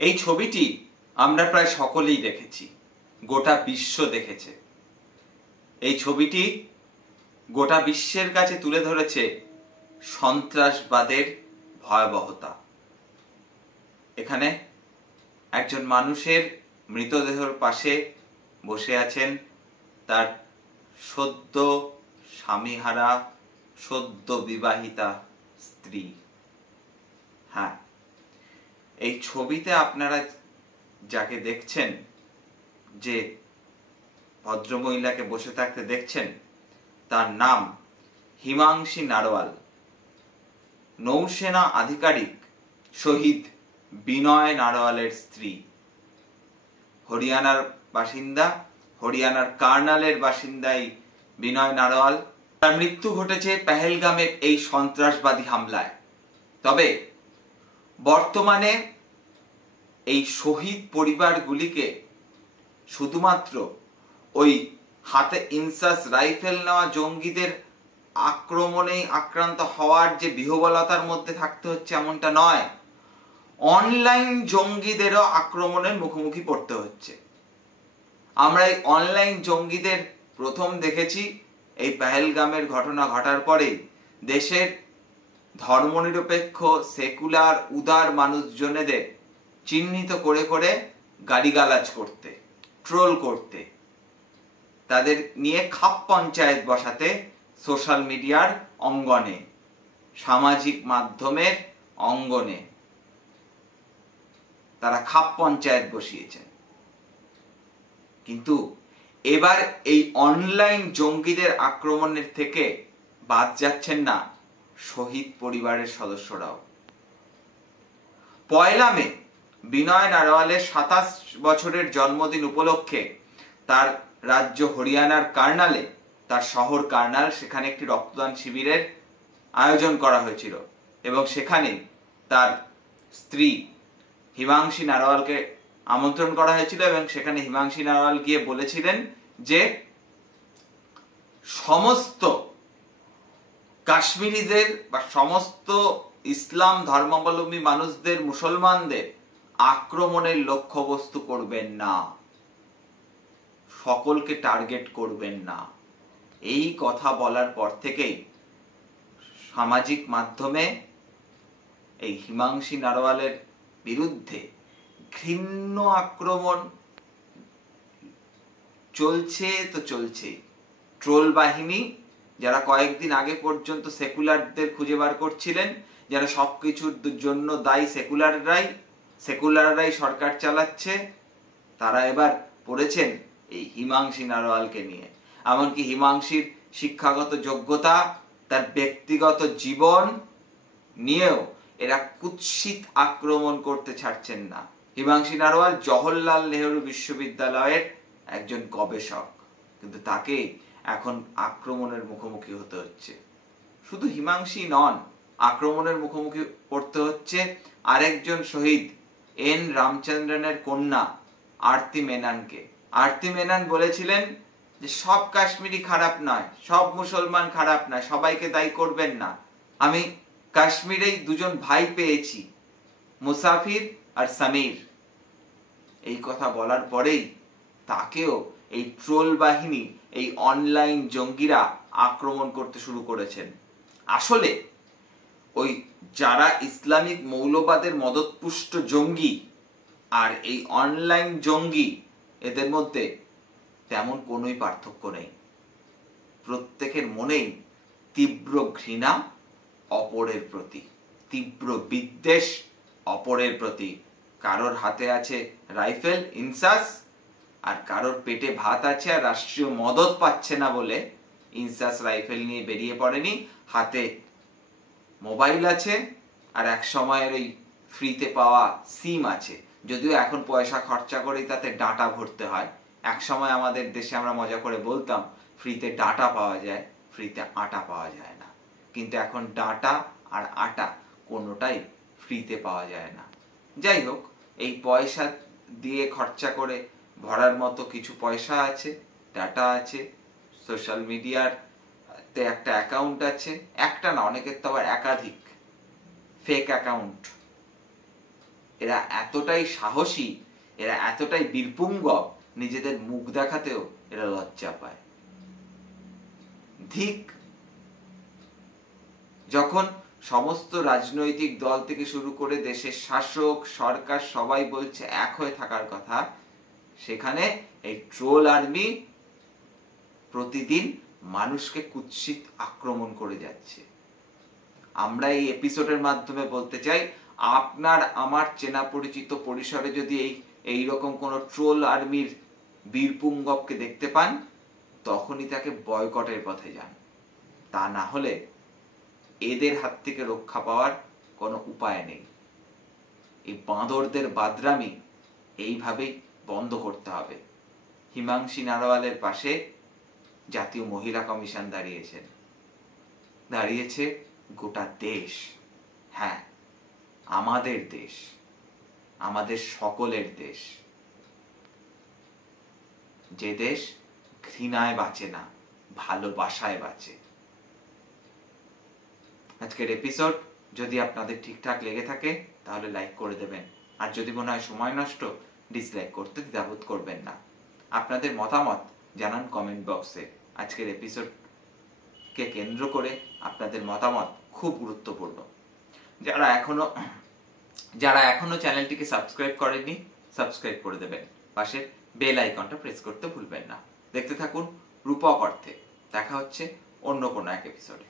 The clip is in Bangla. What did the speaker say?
এই ছবিটি আমরা প্রায় সকলেই দেখেছি, গোটা বিশ্ব দেখেছে। এই ছবিটি গোটা বিশ্বের কাছে তুলে ধরেছে সন্ত্রাসবাদের ভয়াবহতা। এখানে একজন মানুষের মৃতদেহের পাশে বসে আছেন তার সদ্য স্বামীহারা, সদ্য বিবাহিতা স্ত্রী। হ্যাঁ, এই ছবিতে আপনারা যাকে দেখছেন, যে ভদ্রমহিলাকে বসে থাকতে দেখছেন, তার নাম হিমাংশী নারওয়াল, নৌসেনা আধিকারিক শহীদ বিনয় নারওয়ালের স্ত্রী। হরিয়ানার বাসিন্দা, হরিয়ানার কার্নালের বাসিন্দাই বিনয় নারওয়াল। তার মৃত্যু ঘটেছে পেহেলগামের এই সন্ত্রাসবাদী হামলায়। তবে বর্তমানে এই শহীদ পরিবারগুলিকে শুধুমাত্র ওই হাতে ইনসাস রাইফেল নেওয়া জঙ্গিদের আক্রমণেই আক্রান্ত হওয়ার যে বিহ্বলতার মধ্যে থাকতে হচ্ছে এমনটা নয়, অনলাইন জঙ্গিদেরও আক্রমণের মুখোমুখি পড়তে হচ্ছে। আমরা এই অনলাইন জঙ্গিদের প্রথম দেখেছি এই পেহেলগামের ঘটনা ঘটার পরেই দেশের ধর্মনিরপেক্ষ, সেকুলার, উদার মানুষজনেদের চিহ্নিত করে করে গালিগালাজ করতে, ট্রোল করতে, তাদের নিয়ে খাপ পঞ্চায়েত বসাতে সোশ্যাল মিডিয়ার অঙ্গনে, সামাজিক মাধ্যমের অঙ্গনে তারা খাপ পঞ্চায়েত বসিয়েছেন। কিন্তু এবার এই অনলাইন জঙ্গিদের আক্রমণের থেকে বাদ যাচ্ছেন না শহীদ পরিবারের সদস্যরাও। 1 মে বিনয় নারওয়ালের 27 বছরের জন্মদিন উপলক্ষে তার রাজ্য হরিয়ানার কার্নালে, তার শহর কার্নাল, সেখানে একটি রক্তদান শিবিরের আয়োজন করা হয়েছিল এবং সেখানে তার স্ত্রী হিমাংশী নারওয়ালকে আমন্ত্রণ করা হয়েছিল এবং সেখানে হিমাংশী নারওয়াল গিয়ে বলেছিলেন যে সমস্ত কাশ্মীরিদের বা সমস্ত ইসলাম ধর্মাবলম্বী মানুষদের, মুসলমানদের আক্রমণের লক্ষ্যবস্তু করবেন না, সকলকে টার্গেট করবেন না। এই কথা বলার পর থেকেই সামাজিক মাধ্যমে এই হিমাংশী নারওয়ালের বিরুদ্ধে ঘৃণ্য আক্রমণ চলছে তো চলছে। ট্রোল বাহিনী, যারা কয়েকদিন আগে পর্যন্ত সেকুলারদের খুঁজে বার করছিলেন, যারা সবকিছুর জন্য দায়ী সেকুলাররাই সরকার চালাচ্ছে, তারা এবার পড়েছেন এই হিমাংশী নারওয়ালকে নিয়ে। এমনকি হিমাংশীর শিক্ষাগত যোগ্যতা, তার ব্যক্তিগত জীবন নিয়েও এরা কুৎসিত আক্রমণ করতে ছাড়ছেন না। হিমাংশী নারওয়াল জওহরলাল নেহেরু বিশ্ববিদ্যালয়ের একজন গবেষক, কিন্তু তাকে এখন আক্রমণের মুখোমুখি হতে হচ্ছে। শুধু হিমাংশী নন, আক্রমণের মুখোমুখি পড়তে হচ্ছে আরেকজন শহীদ এন রামচন্দ্রনের কন্যা আরতি মেননকে। আরতি মেনন বলেছিলেন যে সব কাশ্মীরি খারাপ নয়, সব মুসলমান খারাপ নয়, সবাইকে দায়ী করবেন না। আমি কাশ্মীরেই দুজন ভাই পেয়েছি, মুসাফির আর সমীর। এই কথা বলার পরেই তাকেও এই ট্রোল বাহিনী, এই অনলাইন জঙ্গিরা আক্রমণ করতে শুরু করেছেন। আসলে ওই যারা ইসলামিক মৌলবাদের মদতপুষ্ট জঙ্গি আর এই অনলাইন জঙ্গি, এদের মধ্যে তেমন কোনোই পার্থক্য নেই। প্রত্যেকের মনেই তীব্র ঘৃণা অপরের প্রতি, তীব্র বিদ্বেষ অপরের প্রতি। কারোর হাতে আছে রাইফেল, ইনসাস, আর কারোর পেটে ভাত আছে আর রাষ্ট্রীয় মদত পাচ্ছে না বলে ইনসাস রাইফেল নিয়ে বেরিয়ে পড়েনি। হাতে মোবাইল আছে আর এক সময়ের ওই ফ্রিতে পাওয়া সিম আছে, যদিও এখন পয়সা খরচা করেই তাতে ডাটা ভরতে হয়। এক সময় আমাদের দেশে আমরা মজা করে বলতাম ফ্রিতে ডাটা পাওয়া যায়, ফ্রিতে আটা পাওয়া যায় না। কিন্তু এখন ডাটা আর আটা কোনোটাই ফ্রিতে পাওয়া যায় না। যাই হোক, এই পয়সা দিয়ে খরচা করে ভরার মতো কিছু পয়সা আছে, ডাটা আছে, সোশ্যাল মিডিয়ার তে একটা অ্যাকাউন্ট আছে, একটা না, অনেকের তো আবার একাধিক ফেক অ্যাকাউন্ট। এরা এতটাই সাহসী, এরা এতটাই বীরপুঙ্গব, নিজেদের মুখ দেখাতেও এরা লজ্জা পায়। ধিক! যখন সমস্ত রাজনৈতিক দল থেকে শুরু করে দেশের শাসক, সরকার সবাই বলছে এক হয়ে থাকার কথা, সেখানে এই ট্রোল আর্মি প্রতিদিন মানুষকে কুৎসিত আক্রমণ করে যাচ্ছে। আমরা এই এপিসোডের মাধ্যমে বলতে চাই, আপনার আমার চেনা পরিচিত পরিসরে যদি এইরকম কোন ট্রোল আর্মির বীরপুঙ্গবকে দেখতে পান, তখনই তাকে বয়কটের পথে যান। তা না হলে এদের হাত থেকে রক্ষা পাওয়ার কোনো উপায় নেই। এই বাঁদরদের বাদরামি এইভাবেই বন্ধ করতে হবে। হিমাংশী নারওয়ালের পাশে জাতীয় মহিলা কমিশন দাঁড়িয়েছে গোটা দেশ। হ্যাঁ, আমাদের দেশ, আমাদের সকলের দেশ, যে দেশ ঘৃণায় বাঁচে না, ভালোবাসায় বাঁচে। আজকের এপিসোড যদি আপনাদের ঠিকঠাক লেগে থাকে তাহলে লাইক করে দেবেন, আর যদি মনে হয় সময় নষ্ট, ডিসলাইক করতে দ্বিধাবোধ করবেন না। আপনাদের মতামত জানান কমেন্ট বক্সে। আজকের এপিসোডকে কেন্দ্র করে আপনাদের মতামত খুব গুরুত্বপূর্ণ। যারা এখনো চ্যানেলটিকে সাবস্ক্রাইব করেননি, সাবস্ক্রাইব করে দেবেন। পাশের বেল আইকনটা প্রেস করতে ভুলবেন না। দেখতে থাকুন রূপক অর্থে। দেখা হচ্ছে অন্য কোনো এক এপিসোডে।